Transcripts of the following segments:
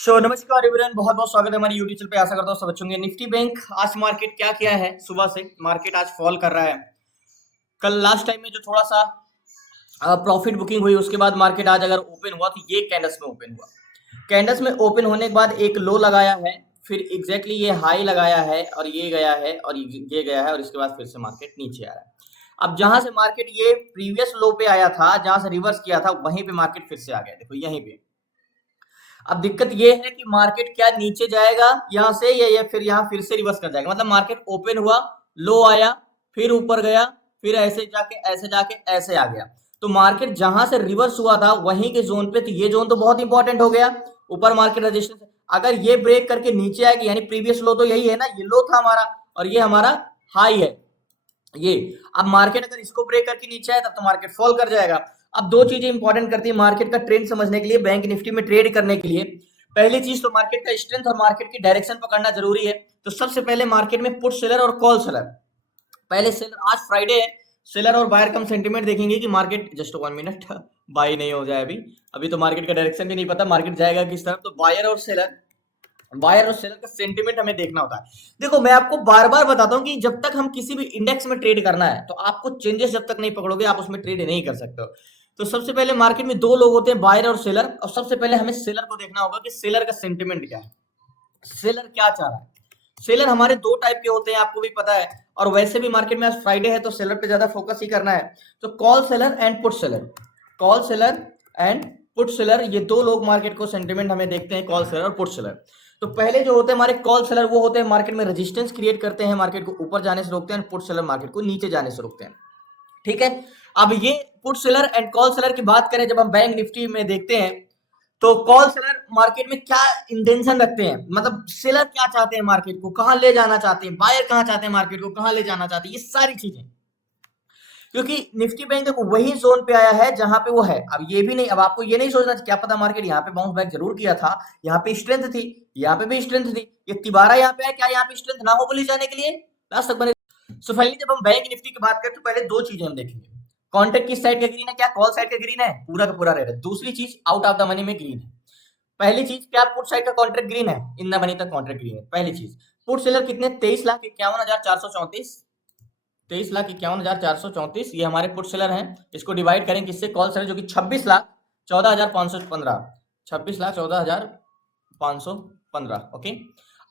नमस्कार एवरीवन, बहुत बहुत स्वागत है हमारी यूट्यूब चैनल पे। आशा करता हूँ सब अच्छे होंगे। निफ्टी बैंक आज मार्केट क्या किया है, सुबह से मार्केट आज फॉल कर रहा है। कल लास्ट टाइम में जो थोड़ा सा प्रॉफिट बुकिंग हुई, उसके बाद मार्केट आज अगर ओपन हुआ तो ये कैंडल्स में ओपन हुआ। कैंडल्स में ओपन होने के बाद एक लो लगाया है, फिर एग्जैक्टली ये हाई लगाया है और ये गया है और ये गया है और इसके बाद फिर से मार्केट नीचे आ रहा है। अब जहां से मार्केट ये प्रीवियस लो पे आया था, जहां से रिवर्स किया था, वहीं पे मार्केट फिर से आ गया। देखो यहीं पे अब दिक्कत ये है कि मार्केट क्या नीचे जाएगा यहाँ से या फिर यहाँ फिर से रिवर्स कर जाएगा। मतलब मार्केट ओपन हुआ, लो आया, फिर ऊपर गया, फिर ऐसे जाके ऐसे आ गया। तो मार्केट जहां से रिवर्स हुआ था वहीं के जोन पे, तो ये जोन तो बहुत इंपॉर्टेंट हो गया। ऊपर मार्केट रजिस्टेंस अगर ये ब्रेक करके नीचे आएगी, यानी प्रीवियस लो तो यही है ना, ये लो था हमारा और ये हमारा हाई है ये। अब मार्केट अगर इसको ब्रेक करके नीचे आए तब तो मार्केट फॉल कर जाएगा। अब दो चीजें इंपॉर्टेंट करती है मार्केट का ट्रेंड समझने के लिए, बैंक निफ्टी में ट्रेड करने के लिए। पहली चीज तो मार्केट का स्ट्रेंथ और मार्केट की डायरेक्शन पकड़ना जरूरी है। तो सबसे पहले मार्केट में पुट सेलर और कॉल सेलर, पहले सेलर, आज फ्राइडे है, सेलर और बायर कम सेंटीमेंट देखेंगे कि मार्केट, जस्ट 1 मिनट, बाई नहीं हो जाए अभी। अभी तो मार्केट का डायरेक्शन भी नहीं पता, मार्केट जाएगा किस तरफ। तो बायर और सेलर का सेंटीमेंट हमें देखना होता है। देखो मैं आपको बार बार बताता हूं कि जब तक हम किसी भी इंडेक्स में ट्रेड करना है तो आपको चेंजेस जब तक नहीं पकड़ोगे आप उसमें ट्रेड नहीं कर सकते हो। तो सबसे पहले मार्केट में दो लोग होते हैं, बायर और सेलर, और सबसे पहले हमें सेलर को देखना होगा कि सेलर का सेंटीमेंट क्या है, सेलर क्या चाह रहा है। सेलर हमारे दो टाइप के होते हैं, आपको भी पता है, और वैसे भी मार्केट में आज फ्राइडे है तो सेलर पे ज्यादा फोकस ही करना है। तो call seller and put seller, call seller and put seller, ये दो लोग मार्केट को सेंटीमेंट हमें देखते हैं, कॉल सेलर और पुट सेलर। तो पहले जो होते हैं हमारे कॉल सेलर, वो होते हैं मार्केट में रेजिस्टेंस क्रिएट करते हैं, मार्केट को ऊपर जाने से रोकते हैं, पुट सेलर मार्केट को नीचे जाने से रोकते हैं। ठीक है, अब ये put seller and call seller की बात करें, जब हम बैंक निफ्टी में देखते हैं तो कॉल सेलर मार्केट में क्या इंटेंशन रखते हैं, मतलब सेलर क्या चाहते हैं, मार्केट को कहां ले जाना चाहते हैं, बायर कहां चाहते हैं, मार्केट को कहां ले जाना चाहते हैं, ये सारी चीजें। क्योंकि निफ्टी बैंक देखो वही जोन पे आया है जहां पे वो है। अब ये भी नहीं, अब आपको ये नहीं सोचना क्या पता मार्केट यहाँ पे बाउंस बैक जरूर किया था, यहाँ पे स्ट्रेंथ थी, यहाँ पे भी स्ट्रेंथ थी, ये तिबारा यहाँ पे है, क्या यहाँ पे स्ट्रेंथ ना हो बोली जाने के लिए लास्ट तक बने। सो फाइनली जब हम बैंक निफ्टी की बात करें तो पहले दो चीजें हम देखेंगे, कॉन्ट्रैक्ट किस साइड का ग्रीन है, क्या कॉल साइड का ग्रीन है, पूरा का पूरा रेड है। दूसरी चीज आउट ऑफ द मनी में ग्रीन है। पहली चीज क्या पुट साइड का कॉन्ट्रैक्ट ग्रीन है, इन द मनी तक कॉन्ट्रैक्ट ग्रीन है, पहली चीज। पुट सेलर कितने, 23,51,434, 23,51,434, ये हमारे पुट सेलर हैं। इसको डिवाइड करें किससे, कॉल सेलर, जो कि 26,14,515, 26,14,515। ओके,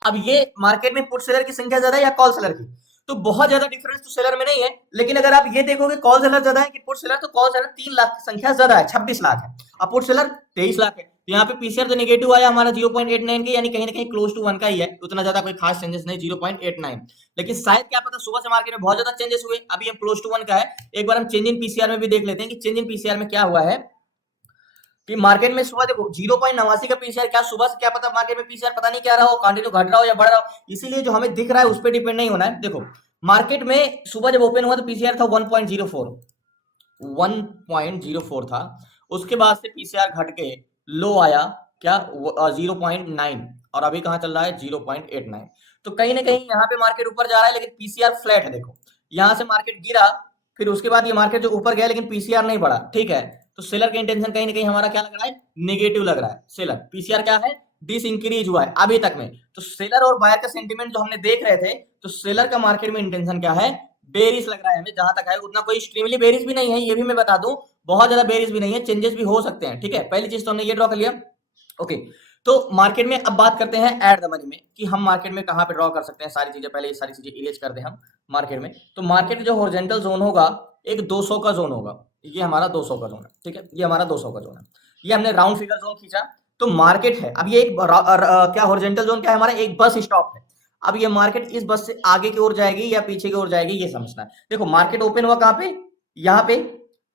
अब ये मार्केट में पुट सेलर की संख्या ज्यादा है या कॉल सेलर की, तो बहुत ज्यादा डिफरेंस तो सेलर में नहीं है। लेकिन अगर आप ये देखोगे कॉल सेलर ज्यादा है कि पुट सेलर, तो कॉल सेलर 3 लाख की संख्या ज्यादा है, 26 लाख है, और पुट सेलर 23 लाख है। तो यहाँ पे पीसीआर तो नेगेटिव आया हमारा 0.89 के, यानी कहीं ना कहीं क्लोज टू 1 का ही है, उतना ज्यादा कोई खास चेंजेस नहीं, 0.89। लेकिन शायद क्या पता सुबह से मार्केट में बहुत ज्यादा चेंजेस हुए, अभी हम क्लोज टू 1 का है। एक बार हम चेंज इन पीसीआर में भी देख लेते हैं कि चेंज इन पीसीआर में क्या हुआ है। कि मार्केट में सुबह देखो 0.89 का पीसीआर, क्या सुबह से क्या पता मार्केट में पीसीआर पता नहीं क्या रहा हो, कंटिन्यू घट रहा हो या बढ़ रहा हो। इसीलिए जो हमें दिख रहा है उस पर डिपेंड नहीं होना है। देखो मार्केट में सुबह जब ओपन हुआ तो पीसीआर था 1.04, 1.04 था। उसके बाद से पीसीआर घट के लो आया क्या, 0.9, और अभी कहां चल रहा है 0.89। तो कहीं ना कहीं यहाँ पे मार्केट ऊपर जा रहा है, लेकिन पीसीआर फ्लैट है। देखो यहां से मार्केट गिरा, फिर उसके बाद ये मार्केट जो ऊपर गया, लेकिन पीसीआर नहीं बढ़ा। ठीक है, तो सेलर का इंटेंशन कहीं ना कहीं हमारा क्या लग रहा है, नेगेटिव लग रहा है। सेलर पीसीआर क्या है, डिस इंक्रीज हुआ है अभी तक में। तो सेलर और बायर का सेंटीमेंट जो हमने देख रहे थे, तो सेलर का मार्केट में इंटेंशन क्या है, बेरिश लग रहा है हमें। जहां तक है उतना कोई एक्सट्रीमली बेरिश भी नहीं है, ये भी मैं बता दूं, बहुत ज्यादा बेरिश भी नहीं है, चेंजेस भी हो सकते हैं। ठीक है, पहली चीज तो हमने ये ड्रॉ कर लिया। ओके, तो मार्केट में अब बात करते हैं एट द मनी में, कि हम मार्केट में कहां पे ड्रॉ कर सकते हैं सारी चीजें। पहले ये सारी चीजें इरेज कर दें हम मार्केट में। तो मार्केट जो हॉरिजॉन्टल जोन होगा, एक 200 का जोन होगा, ये हमारा 200 का जोन है। ठीक है, ये हमारा 200 का जोन है, ये हमने राउंड फिगर जोन खींचा। तो मार्केट है अब ये एक क्या हॉरिजॉन्टल जोन क्या है हमारा, एक बस स्टॉप है। अब ये मार्केट इस बस से आगे की ओर जाएगी या पीछे की ओर जाएगी, ये समझना है। देखो मार्केट ओपन हुआ कहां पे, यहाँ पे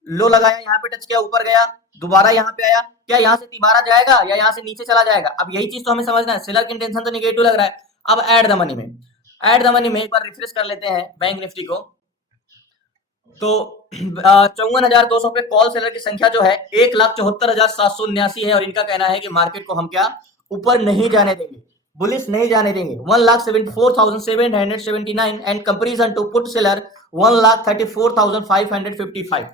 लो लगाया, यहाँ पे टच किया, ऊपर गया, दोबारा यहाँ पे आया, क्या यहाँ से तिबारा जाएगा या यहाँ से नीचे चला जाएगा। अब यही चीज तो हमें समझना है। सेलर की इंटेंशन तो निगेटिव लग रहा है। अब एट द मनी में, एट द मनी में एक बार रिफ्रेश कर लेते हैं बैंक निफ्टी को। तो 54,200 पे कॉल सेलर की संख्या जो है 1,74,779 है, और इनका कहना है कि मार्केट को हम क्या ऊपर नहीं जाने देंगे, बुलिश नहीं जाने देंगे। 1,74,779 and comparison to put seller 1,34,555।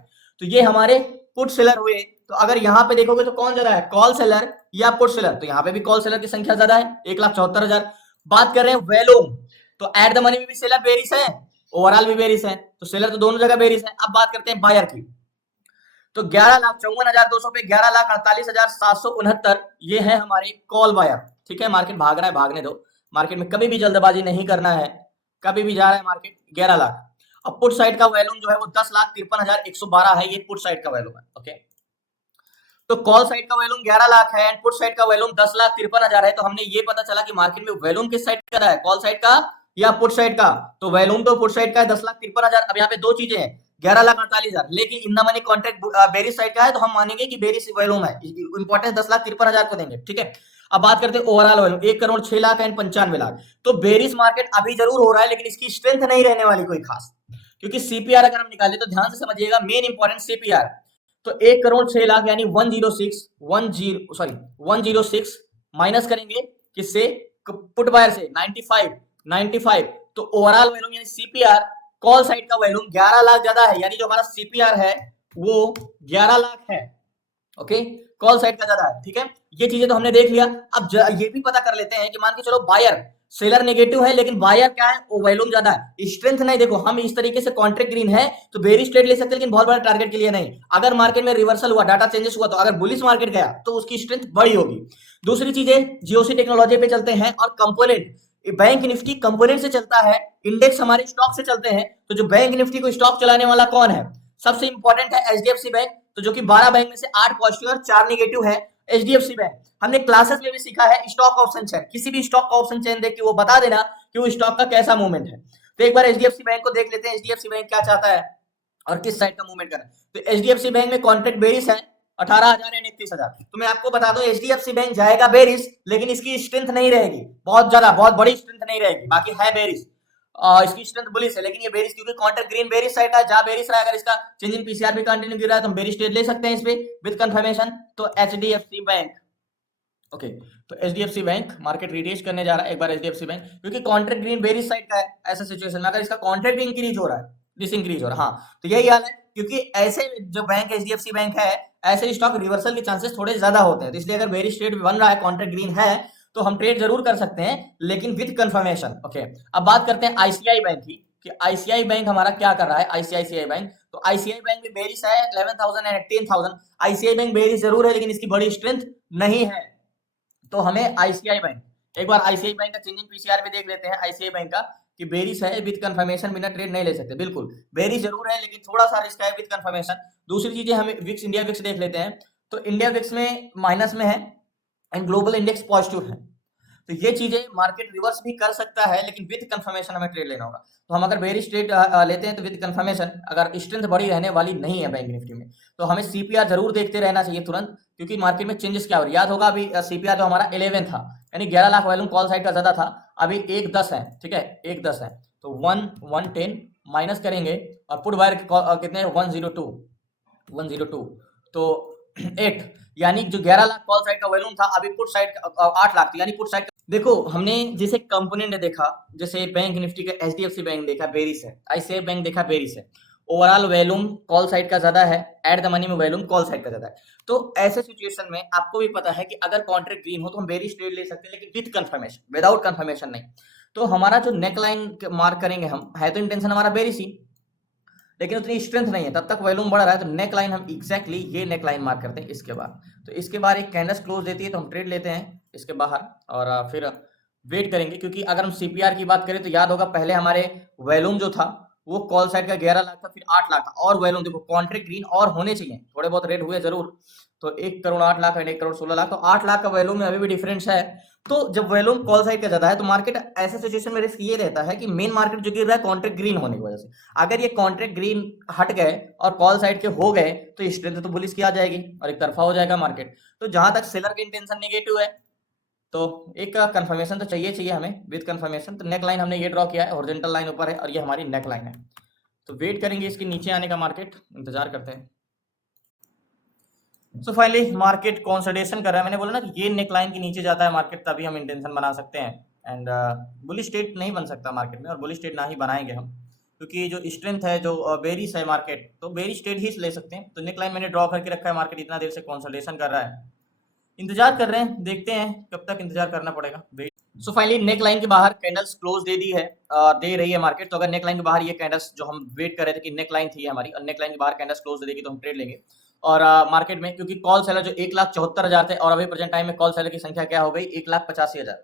तो ये हमारे पुट सेलर हुए। तो अगर यहाँ पे देखोगे तो कौन ज्यादा है, कॉल सेलर या पुट सेलर, तो यहाँ पे भी कॉल सेलर की संख्या ज्यादा है 1,74,000। बात कर रहे हैं वैल्यूम, तो एट द मनी में भी सेलर बेरिस है, ओवरऑल भी बेरिस है, तो सेलर तो दोनों जगह बेरिस है। अब बात करते हैं बायर की, तो 11,54,200 पे 11,48,769 ये है हमारे कॉल बायर। ठीक है, मार्केट भाग रहा है, भागने दो, मार्केट में कभी भी जल्दबाजी नहीं करना है, कभी भी जा रहा है मार्केट 11 लाख। अब पुट साइड का वैल्यूम जो है वो 10,53,112 है, ये पुट साइड का वैल्यूम है। ओके, तो कॉल साइड का वैल्यूम 11 लाख है एंड पुट साइड का वैल्यूम 10,53,000 है। तो हमने ये पता चला कि मार्केट में वैल्यूम किस साइड का है, कॉल साइड का या पुट साइड का। तो वैल्यूम तो पुट साइड का है 10,53,000। अब यहाँ पे दो चीजें हैं, 11,48,000, लेकिन in the money contract berries side का है, तो हम मानेंगे कि बेरिस वैल्यूम है, इंपॉर्टेंस 10,53,000 को देंगे। ठीक है, अब बात करते हैं ओवरऑल वैल्यूम, 1,06,00,000 एंड 95 लाख। तो बेरिस मार्केट अभी जरूर हो रहा है, लेकिन इसकी स्ट्रेंथ नहीं रहने वाली कोई खास, क्योंकि सीपीआर अगर हम निकाले तो ध्यान से समझिएगा, मेन इंपॉर्टेंट सीपीआर। तो 1,06,00,000 यानी 106 माइनस करेंगे किससे, पुट बायर से 95। तो ओवरऑल वैल्यूम यानी सीपीआर कॉल साइड का वैल्यूम 11 लाख ज्यादा है, यानी जो हमारा सीपीआर है वो 11 लाख है। ओके, कॉल साइड का ज्यादा है। ठीक है, ये चीजें तो हमने देख लिया। अब ये भी पता कर लेते हैं कि मान के चलो बायर सेलर नेगेटिव है, लेकिन बायर क्या है, वो वैल्यूम ज्यादा है, स्ट्रेंथ नहीं। देखो हम इस तरीके से कॉन्ट्रैक्ट ग्रीन है तो बेरिश ट्रेड ले सकते हैं, लेकिन बहुत बड़ा टारगेट के लिए नहीं। अगर मार्केट में रिवर्सल हुआ, डाटा चेंजेस हुआ, तो अगर बुलिश मार्केट गया तो उसकी स्ट्रेंथ बड़ी होगी। दूसरी चीजें, जीओसी टेक्नोलॉजी पे चलते हैं और कंपोनेंट, बैंक निफ्टी कंपोनेंट से चलता है, इंडेक्स हमारे स्टॉक से चलते हैं। तो जो बैंक निफ्टी को स्टॉक चलाने वाला कौन है, सबसे इंपॉर्टेंट है एचडीएफसी बैंक, तो जो कि 12 बैंक में से 8 पॉजिटिव और 4 नेगेटिव है एचडीएफसी बैंक। हमने क्लासेस में भी सीखा है स्टॉक ऑप्शन चेन, किसी भी स्टॉक का ऑप्शन चेन देख के वो बता देना कि वो स्टॉक का कैसा मूवमेंट है। तो एक बार एचडीएफसी बैंक को देख लेते हैं, एचडीएफसी बैंक क्या चाहता है और किस साइड का मूवमेंट कर रहा है। तो एचडीएफसी बैंक में कॉन्ट्रैक्ट बेरिस है 18,000 एंड 31,000। तो मैं आपको बता दूं एचडीएफसी बैंक जाएगा बेरिस, लेकिन इसकी स्ट्रेंथ नहीं रहेगी बहुत ज्यादा, बहुत बड़ी स्ट्रेंथ नहीं रहेगी, बाकी है बेरिस। इसकी स्ट्रेंथ बुलिश है, लेकिन ये बेरिस क्योंकि कॉन्ट्रैक्ट ग्रीन बेरिस साइड है, जहां बेरिस रहा है, अगर इसका चेंज इन पीसीआर भी कंटिन्यू गिर रहा है तो हम बेरिस ट्रेड ले सकते हैं इस पे विद कंफर्मेशन। तो एचडीएफसी बैंक, ओके, तो एचडीएफसी बैंक मार्केट रिटेस्ट करने जा रहा है एक बार एचडीएफसी बैंक, क्योंकि कॉन्ट्रैक्ट ग्रीन बेरिस साइड का है। ऐसा सिचुएशन में अगर इसका कॉन्ट्रैक्ट भी इंक्रीज हो रहा है, डिसइंक्रीज हो रहा है, हाँ, तो यही हाल है, क्योंकि ऐसे जो बैंक एचडीएफसी बैंक है, ऐसे स्टॉक रिवर्सल के चांसेस थोड़े ज्यादा होते हैं। तो इसलिए अगर बेरिश ट्रेड बन रहा है, कॉन्ट्रैक्ट ग्रीन है, तो हम ट्रेड जरूर कर सकते हैं, लेकिन विद कंफर्मेशन। ओके, अब बात करते हैं आईसीआई बैंक की, कि आईसीआई बैंक हमारा क्या कर रहा है। आईसीआईसीआई बैंक, तो आईसीआई बैंक में बेरिश है 11,000 एंड 18,000। आईसीआई बैंक बेरिश जरूर है, लेकिन इसकी बड़ी स्ट्रेंथ नहीं है। तो हमें आईसीआई बैंक, एक बार आईसीआई बैंक का चेंजिंग पीसीआर भी देख लेते हैं आईसीआई बैंक का, कि बेरिस है विद कंफर्मेशन, बिना ट्रेड नहीं ले सकते। बिल्कुल बेरिस जरूर है, लेकिन थोड़ा सा रिस्क है विद कंफर्मेशन। दूसरी चीजें हमें विक्स, इंडिया विक्स देख लेते हैं, तो इंडिया विक्स में माइनस में है एंड ग्लोबल इंडेक्स पॉजिटिव है। तो ये चीजें मार्केट रिवर्स भी कर सकता है, लेकिन विद कंफर्मेशन हमें ट्रेड लेना होगा। तो हम अगर बेरिश ट्रेड लेते हैं तो विद कंफर्मेशन, अगर स्ट्रेंथ बड़ी रहने वाली नहीं है बैंक निफ्टी में, तो हमें सीपीआर जरूर देखते रहना चाहिए तुरंत, क्योंकि मार्केट में चेंजेस क्या हो रही है। याद होगा अभी सीपीआर जो हमारा 11 था, यानी 11 लाख वैल्यूम कॉल साइड का ज्यादा था, अभी 1,10 है। ठीक है, 1,10 है, तो 110 माइनस करेंगे और पुट बायर कितने 102, तो 8, यानी जो 11 लाख कॉल साइड का वैल्यूम था, अभी पुट साइड 8 लाख, यानी पुट साइड। देखो हमने जैसे कंपोनेंट देखा, जैसे बैंक निफ्टी का एचडीएफसी बैंक देखा बेरिस है, आईसीआई बैंक देखा बेरिस है, ओवरऑल वैल्यूम कॉल साइड का ज्यादा है, एट द मनी में वैल्यूम कॉल साइड का ज्यादा है। तो ऐसे सिचुएशन में आपको भी पता है कि अगर कॉन्ट्रैक्ट ग्रीन हो तो हम बेरिश ट्रेड ले सकते हैं, लेकिन विद कंफर्मेशन, विदाउट कंफर्मेशन नहीं। तो हमारा जो नेक लाइन मार्क करेंगे हम, है तो इंटेंशन हमारा बेरिश ही, लेकिन उतनी स्ट्रेंथ नहीं है, तब तक वॉल्यूम बढ़ रहा है, तो नेक लाइन हम एग्जैक्टली ये नेक लाइन मार्क करते हैं इसके बाद। तो इसके बाद एक कैंडल्स क्लोज देती है तो हम ट्रेड लेते हैं इसके बाहर, और फिर वेट करेंगे, क्योंकि अगर हम सीपीआर की बात करें तो याद होगा पहले हमारे वॉल्यूम जो था वो कॉल साइड का 11 लाख था, फिर 8 लाख था, और वॉल्यूम देखो कॉन्ट्रैक्ट ग्रीन और होने चाहिए, थोड़े बहुत रेट हुए जरूर, तो 1,08,00,000 एंड 1,16,00,000, तो 8 लाख का वॉल्यूम में अभी भी डिफरेंस है। तो जब वॉल्यूम कॉल साइड का ज्यादा है तो मार्केट ऐसे सिचुएशन में रिस्क ये रहता है कि मेन मार्केट जो गिर रहा है कॉन्ट्रैक्ट ग्रीन होने की वजह से, अगर ये कॉन्ट्रैक्ट ग्रीन हट गए और कॉल साइड के हो गए तो स्ट्रेंथ तो बुलिश की आ जाएगी और एक तरफा हो जाएगा मार्केट। तो जहां तक सेलर की इंटेंशन नेगेटिव है, तो एक कंफर्मेशन तो चाहिए हमें विद कंफर्मेशन। तो नेक लाइन हमने ये ड्रॉ किया है, हॉरिजॉन्टल लाइन ऊपर है और ये हमारी नेक लाइन है। तो वेट करेंगे इसके नीचे आने का, मार्केट इंतजार करते हैं। सो फाइनली मार्केट कंसोलिडेशन कर रहा है, मैंने बोला ना कि ये नेक लाइन के नीचे जाता है मार्केट, तभी हम इंटेंशन बना सकते हैं। एंड बुलिश स्टेट नहीं बन सकता मार्केट में, और बुलिश स्टेट ना ही बनाएंगे हम, क्योंकि जो स्ट्रेंथ है, जो बेरिश है मार्केट, तो बेरिश स्टेट ही ले सकते हैं। तो नेक लाइन मैंने ड्रॉ करके रखा है, मार्केट इतना देर से कंसोलिडेशन कर रहा है, इंतजार कर रहे हैं, देखते हैं कब तक इंतजार करना पड़ेगा। Wait. So finally neck line के बाहर कैंडल्स क्लोज दे दी है, दे रही है मार्केट। तो अगर नेक लाइन के बाहर ये कैंडल्स जो हम वेट कर रहे थे कि नेक लाइन थी हमारी, और नेक लाइन के बाहर कैंडल्स क्लोज दे देगी तो हम ट्रेड लेंगे। और मार्केट में क्योंकि कॉल सेलर जो 1,74,000 थे, और अभी प्रेजेंट टाइम में कॉल सेलर की संख्या क्या हो गई, 1,85,000।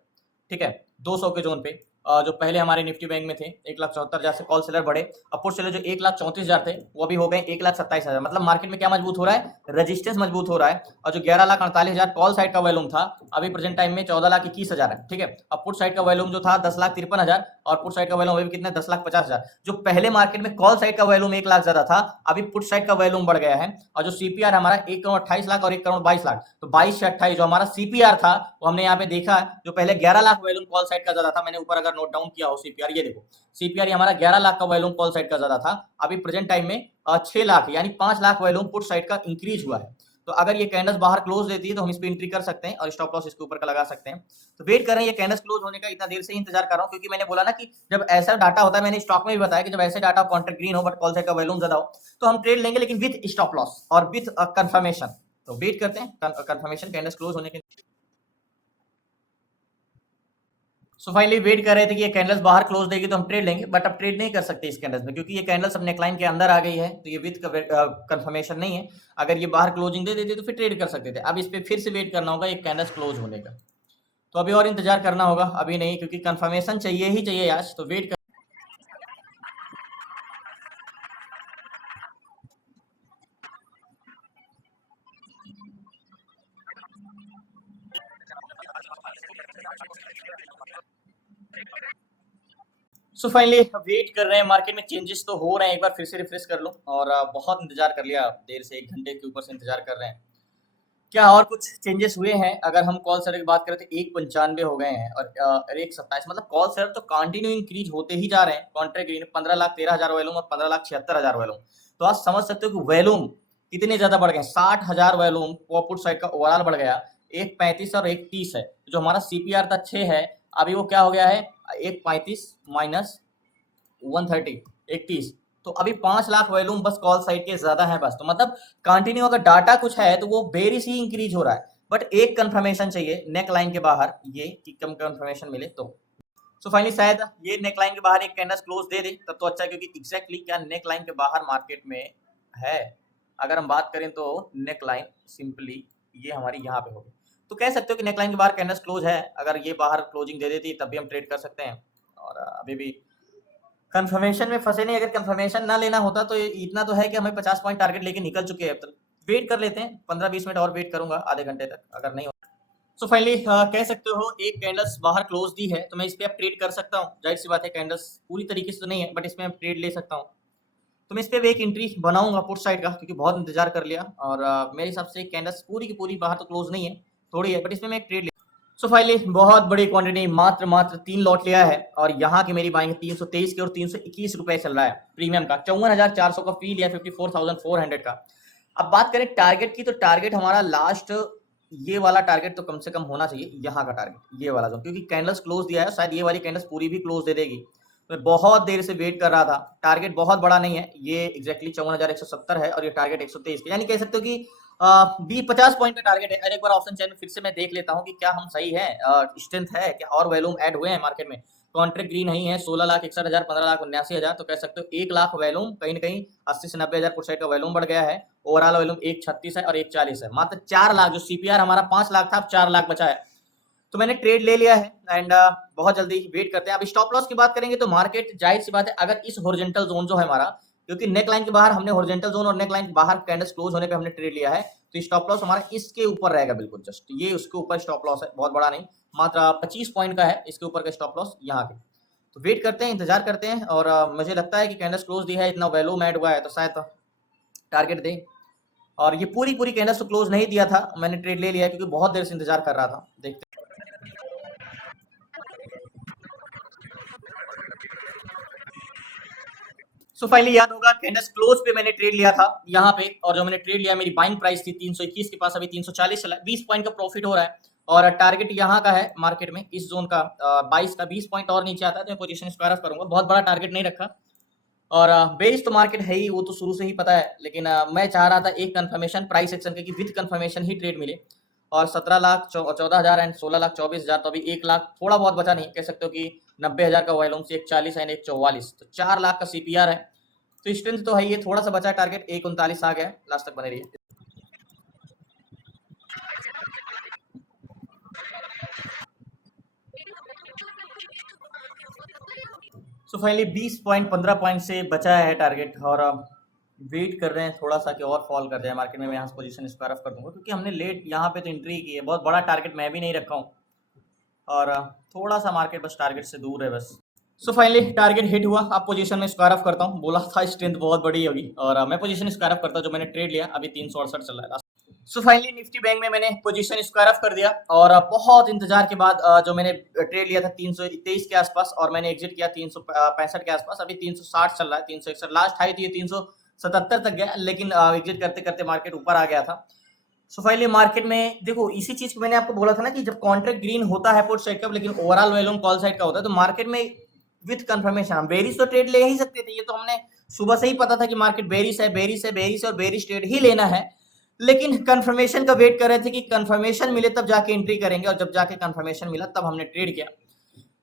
ठीक है, 200 के जोन पे जो पहले हमारे निफ्टी बैंक में थे 1,74,000 से कॉल सेलर बढ़े, अब पुट सेलर जो 1,34,000 थे वो अभी हो गए 1,27,000। मतलब मार्केट में क्या मजबूत हो रहा है, रेजिस्टेंस मजबूत हो रहा है। और जो 11,48,000 कॉल साइड का वॉल्यूम था, अभी प्रेजेंट टाइम में 14,21,000 है। ठीक है, अब पुट साइड का वॉल्यूम जो था 10,53,000, और पुट साइड का वॉल्यूम अभी कितना, 10,50,000। जो पहले मार्केट में कॉल साइड का वॉल्यूम 1 लाख ज्यादा था, अभी पुट साइड का वॉल्यूम बढ़ गया है। और जो सीपीआर हमारा 1,28,00,000 और 1,22,00,000, तो 22 से 28 जो हमारा सीपीआर था वो हमने यहाँ पे देखा, जो पहले 11 लाख वॉल्यूम कॉल साइड का ज्यादा था, मैंने ऊपर अगर नोट डाउन किया हो सीपीआर, ये देखो सीपीआर हमारा 11 लाख का वॉल्यूम कॉल साइड का ज्यादा था, अभी प्रेजेंट टाइम में 6 लाख यानी 5 लाख वॉल्यूम पुट साइड का इंक्रीज हुआ है। तो अगर ये कैंडल्स बाहर क्लोज देती है तो हम इस पे एंट्री कर सकते हैं और स्टॉप लॉस इसके ऊपर का लगा सकते हैं। तो वेट कर रहे हैं, ये कैंडल्स क्लोज होने का इतना देर से इंतजार कर रहा हूँ, क्योंकि मैंने बोला ना कि जब ऐसा डाटा होता है, मैंने स्टॉक में भी बताया कि जब ऐसे डाटा कॉन्ट्रैक्ट ग्रीन हो बट कॉल साइड का वॉल्यूम ज्यादा हो तो हम ट्रेड लेंगे, लेकिन विथ स्टॉप लॉस और विथ कंफर्मेशन। तो वेट करते हैं कंफर्मेशन कैंडल्स क्लोज होने के। सो फाइनली वेट कर रहे थे कि ये कैंडल्स बाहर क्लोज देगी तो हम ट्रेड लेंगे, बट अब ट्रेड नहीं कर सकते इस कैंडल्स में, क्योंकि ये कैंडल्स अब नेकलाइन के अंदर आ गई है, तो ये विद कंफर्मेशन नहीं है। अगर ये बाहर क्लोजिंग दे देते तो फिर ट्रेड कर सकते थे। अब इस पे फिर से वेट करना होगा एक कैंडल्स क्लोज होने का, तो अभी और इंतजार करना होगा, अभी नहीं, क्योंकि कंफर्मेशन चाहिए ही चाहिए आज। तो वेट कर। सो फाइनली वेट कर रहे हैं, मार्केट में चेंजेस तो हो रहे हैं, एक बार फिर से रिफ्रेश कर लो। और बहुत इंतजार कर लिया देर से, 1 घंटे के ऊपर से इंतजार कर रहे हैं, क्या और कुछ चेंजेस हुए हैं। अगर हम कॉल सेलर की बात करें तो 1,95 हो गए हैं, और 1,27, मतलब कॉल सेलर तो कंटिन्यू इंक्रीज होते ही जा रहे हैं। कॉन्ट्रैक्ट ग्रीन 15,13,000 वैल्यूम और 15,76,000 वैल्यूम। तो आप समझ सकते हो कि वैल्यूम कितने ज्यादा बढ़ गए, 60,000 वैल्यूम पुट साइड का ओवरऑल बढ़ गया। 1,35 और 1,30 है, जो हमारा सीपीआर था 6 है, अभी वो क्या हो गया है, 1,35 माइनस 130, 1,30। तो अभी 5 लाख वॉल्यूम बस कॉल साइड के ज्यादा है बस। तो मतलब कंटिन्यू अगर डाटा कुछ है तो वो बेरिस ही इंक्रीज हो रहा है, बट एक कंफर्मेशन चाहिए नेक लाइन के बाहर, ये कि कम कंफर्मेशन मिले तो। सो फाइनली शायद ये नेक लाइन के बाहर एक कैंडल्स क्लोज दे दे तब तो अच्छा है, क्योंकि एग्जैक्टली क्या नेक लाइन के बाहर मार्केट में है। अगर हम बात करें तो नेक लाइन सिंपली ये हमारी यहाँ पे होगी, तो कह सकते हो कि नेक लाइन के बाहर कैंडल्स क्लोज है। अगर ये बाहर क्लोजिंग दे देती तब भी हम ट्रेड कर सकते हैं। और अभी भी कंफर्मेशन में फंसे नहीं, अगर कंफर्मेशन ना लेना होता तो इतना तो है कि हमें 50 पॉइंट टारगेट लेके निकल चुके हैं अब तक। वेट कर लेते हैं, 15-20 मिनट और वेट करूंगा, आधे घंटे तक, अगर नहीं हो। सो फाइनली कह सकते हो एक कैंडल्स बाहर क्लोज दी है, तो मैं इस पे अब ट्रेड कर सकता हूँ। जाहिर सी बात है कैंडल्स पूरी तरीके से तो नहीं है, बट इसमें ट्रेड ले सकता हूँ। तो मैं इस पे भी एक एंट्री बनाऊंगा पुट साइड का, क्योंकि बहुत इंतजार कर लिया। और मेरे हिसाब से कैंडल्स पूरी की पूरी बाहर तो क्लोज नहीं है, थोड़ी है, बट इसमें मैं एक ट्रेड। सो फाइनली बहुत बड़ी क्वांटिटी, मात्र 3 लॉट लिया है, और यहाँ की मेरी बाइंग 323 के और 321 रुपए चल रहा है प्रीमियम का। 54,400 का फी लिया, 54,400 का। अब बात करें टारगेट की, तो टारगेट हमारा लास्ट ये वाला टारगेट तो कम से कम होना चाहिए, यहाँ का टारगेट ये वाला जो, क्योंकि कैंडल्स क्लोज दिया है, शायद ये वाली कैंडल्स पूरी भी क्लोज दे देगी। मैं बहुत देर से वेट कर रहा था, टारगेट बहुत बड़ा नहीं है, ये एग्जैक्टली 54,170 है, और ये टारगेट 123 यानी कह सकते हो कि 50 पॉइंट का टारगेट है। एक बार ऑप्शन चेन में फिर से मैं देख लेता हूँ कि क्या हम सही है, स्ट्रेंथ है क्या, और वैल्यूम ऐड हुए हैं मार्केट में। कॉन्ट्रैक्ट ग्रीन नहीं है, 16,61,000, 15,79,000, तो कह सकते हो 1 लाख वैल्यूम कहीं ना कहीं 80 से 90,000 पुट साइड का वैल्यूम बढ़ गया है। ओवरऑल वैल्यूम 1,36 है और 1,40 है, मात्र 4 लाख। जो सीपीआर हमारा 5 लाख था, अब 4 लाख बचा है, तो मैंने ट्रेड ले लिया है। एंड बहुत जल्दी वेट करते हैं। अब स्टॉप लॉस की बात करेंगे तो मार्केट जाहिर सी बात है, अगर इस हॉरिजॉन्टल जोन जो है हमारा, क्योंकि नेक लाइन के बाहर हमने हॉरिजॉन्टल जोन और नेक लाइन के बाहर कैंडल्स क्लोज होने पे हमने ट्रेड लिया है, तो स्टॉप लॉस हमारा इसके ऊपर रहेगा, बिल्कुल जस्ट ये उसके ऊपर स्टॉप लॉस है, बहुत बड़ा नहीं, मात्र 25 पॉइंट का है इसके ऊपर का स्टॉप लॉस यहाँ के। तो वेट करते हैं, इंतजार करते हैं, और मुझे लगता है कि कैंडल्स क्लोज दी है, इतना वैल्यूम ऐड हुआ है, तो शायद टारगेट दे। और ये पूरी पूरी कैंडल्स तो क्लोज नहीं दिया था, मैंने ट्रेड ले लिया क्योंकि बहुत देर से इंतजार कर रहा था। देखते सो फाइनली याद होगा कैंडल्स क्लोज पे मैंने ट्रेड लिया था यहाँ पे, और जो मैंने ट्रेड लिया मेरी बाइंग प्राइस थी 321 के पास, अभी 340 चला है, 20 पॉइंट का प्रॉफिट हो रहा है। और टारगेट यहाँ का है मार्केट में इस जोन का 22 का, 20 पॉइंट और नीचे आता है तो मैं पोजीशन स्क्वायर ऑफ करूंगा, बहुत बड़ा टारगेट नहीं रखा। और बेस तो मार्केट है ही, वो तो शुरू से ही पता है, लेकिन मैं चाह रहा था एक कंफर्मेशन प्राइस एक्शन के, कि विद कंफर्मेशन ही ट्रेड मिले। और 17,14,000 एंड 16,24,000, तो अभी 1 लाख थोड़ा बहुत बचा, नहीं कह सकते हो कि 90,000 का वॉल्यूम से 140 एंड 144, तो 4 लाख का सीपीआर है। तो स्ट्रेंथ तो है, ये थोड़ा सा बचा है, टारगेट 139 आ गया है, लास्ट तक बने रहिए। सो फाइनली 20 पॉइंट 15 पॉइंट से बचा है टारगेट, और वेट कर रहे हैं थोड़ा सा कि और फॉल कर जाए मार्केट में। मैं यहाँ से पोजीशन स्क्वायर ऑफ कर दूंगा, क्योंकि हमने लेट यहाँ पे तो एंट्री की है, बहुत बड़ा टारगेट मैं भी नहीं रखा हूँ, और थोड़ा सा मार्केट बस टारगेट से दूर है बस। सो फाइनली टारगेट हिट हुआ। अब पोजीशन में स्क्वायर ऑफ करता हूँ, बोला था स्ट्रेंथ बहुत बड़ी होगी, और मैं पोजीशन स्क्वायर ऑफ करता हूँ। जो मैंने ट्रेड लिया अभी 368 चल रहा है। सो फाइनली निफ्टी बैंक में मैंने पोजीशन स्क्वायर ऑफ कर दिया, और बहुत इंतजार के बाद जो मैंने ट्रेड लिया था 323 के आसपास, और मैंने एग्जिट किया 365 के आसपास। अभी 360 चल रहा है, 361 लास्ट हाई थी, 377 तक गया, लेकिन एग्जिट करते करते मार्केट ऊपर आ गया था। सो फाइनली मार्केट में देखो, इसी चीज को मैंने आपको बोला था ना कि जब कॉन्ट्रैक्ट ग्रीन होता है पुट साइड का, लेकिन ओवरऑल वॉल्यूम कॉल साइड का होता है, तो मार्केट में विथ कंफर्मेशन हम बेरिश तो ट्रेड ले ही सकते थे। ये तो हमने सुबह से ही पता था कि मार्केट बेरिश है, बेरिश है, बेरिश है, और बेरिश ट्रेड ही लेना है, लेकिन कंफर्मेशन का वेट कर रहे थे कि कंफर्मेशन मिले तब जाके एंट्री करेंगे, और जब जाके कंफर्मेशन मिला तब हमने ट्रेड किया।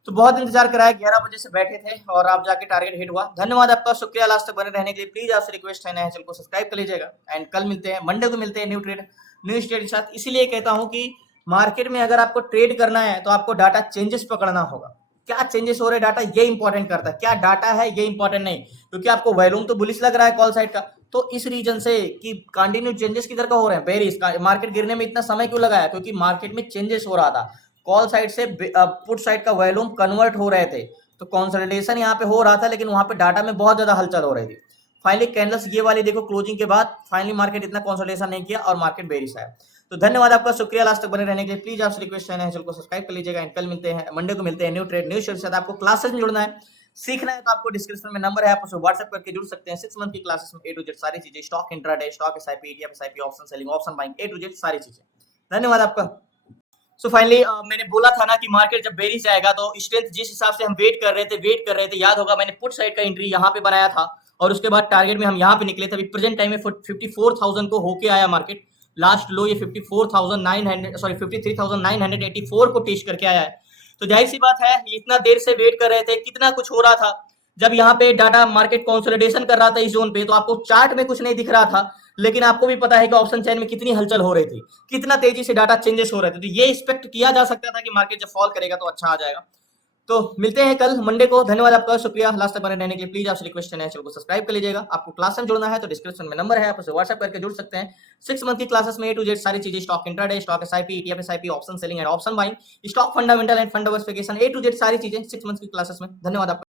तो बहुत इंतजार कराया, 11 बजे से बैठे थे, और आप जाके टारगेट हिट हुआ। धन्यवाद आपका, शुक्रिया लास्ट तक बने रहने के लिए। प्लीज आपसे रिक्वेस्ट है, नए चैनल को सब्सक्राइब कर लीजिएगा, एंड कल मिलते हैं, मंडे को मिलते हैं न्यू ट्रेड न्यू स्टेट के साथ। इसीलिए कहता हूं कि मार्केट में अगर आपको ट्रेड करना है तो आपको डाटा चेंजेस पकड़ना होगा। क्या चेंजेस हो रहे डाटा, ये इंपॉर्टेंट करता है, क्या डाटा है ये इंपॉर्टेंट नहीं, क्योंकि आपको वॉल्यूम तो बुलिश लग रहा है कॉल साइड का, तो इस रीजन से कि कंटिन्यू चेंजेस किधर का हो रहे हैं, बेरिश का। मार्केट गिरने में इतना समय क्यों लगाया, क्योंकि मार्केट में चेंजेस हो रहा था, कॉल साइड से पुट साइड का वॉल्यूम कन्वर्ट हो रहे थे, तो कंसोलिडेशन यहाँ पे हो रहा था, लेकिन वहां पे डाटा में बहुत ज्यादा हलचल हो रही थी। फाइनली कैंडल्स ये वाली देखो, क्लोजिंग के बाद फाइनली मार्केट इतना कंसोलिडेशन नहीं किया, और मार्केट बेरिश है। तो धन्यवाद आपका, शुक्रिया लास्ट तक बने रहने के लिए। प्लीज आपसे रिक्वेस्ट है, चैनल को सब्सक्राइब कर लीजिएगा, एंड कल मिलते हैं, मंडे को मिलते हैं न्यू ट्रेड न्यू शेयर के साथ। आपको क्लासेस में जुड़ना है, सीखना है, तो आपको डिस्क्रिप्शन में नंबर है, आप उसे व्हाट्सएप करके जुड़ सकते हैं। 6 मंथ की क्लासेस में A to Z सारी चीजें, stock intraday, stock SIP, ETF SIP, option selling, option buying, A to Z सारी चीजें। धन्यवाद आपका। सो फाइनली मैंने बोला था ना कि मार्केट जब बेरिश आएगा तो स्ट्रेंथ जिस हिसाब से हम वेट कर रहे थे, याद होगा मैंने पुट साइड का एंट्री यहाँ पे बनाया था, और उसके बाद टारगेट में हम यहाँ पे निकले थे। अभी प्रेजेंट टाइम में 54,000 को होके आया मार्केट, लास्ट लो ये 53,984 को टेस्ट करके आया है। तो जाहिर सी बात है, इतना देर से वेट कर रहे थे, कितना कुछ हो रहा था। जब यहाँ पे डाटा मार्केट कंसोलिडेशन कर रहा था इस जोन पे, तो आपको चार्ट में कुछ नहीं दिख रहा था, लेकिन आपको भी पता है कि ऑप्शन चेन में कितनी हलचल हो रही थी, कितना तेजी से डाटा चेंजेस हो रहे थे, तो ये एक्सपेक्ट किया जा सकता था कि मार्केट जब फॉल करेगा तो अच्छा आ जाएगा। तो मिलते हैं कल मंडे को। धन्यवाद आपका, शुक्रिया लास्ट तक बने रहने के लिए। प्लीज आपसे रिक्वेस्ट है, चैनल को सब्सक्राइब कर लीजिएगा। आपको क्लास में जुड़ना है तो डिस्क्रिप्शन में नंबर है, आप उसे व्हाट्सएप करके जुड़ सकते हैं। 6 मंथ की क्लासेस में A to Z सारी चीजें, stock intraday, stock SIP, ETF SIP, option selling and option buying, stock fundamental end fund diversification, A to Z सारी चीजें 6 मंथ की क्लासेस में। धन्यवाद आपका।